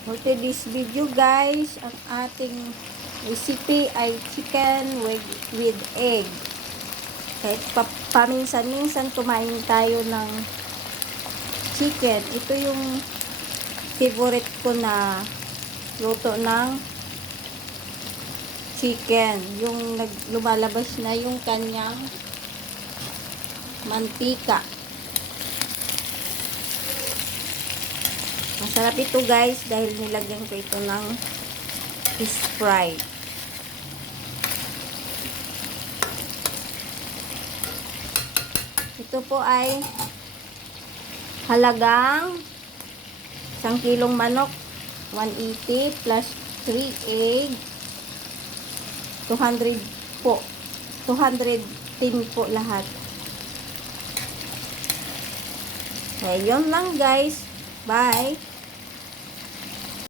For today's video guys, ang ating recipe ay chicken with egg. Kahit paminsan-minsan kumain tayo ng chicken. Ito yung favorite ko na luto ng chicken. Yung lumalabas na yung kanyang mantika. Masarap ito guys dahil nilagyan ko ito ng Sprite. Ito po ay halagang 1 kilong manok, 180 plus 3 egg, 200 po. 210 po lahat. Ayun lang guys. Bye!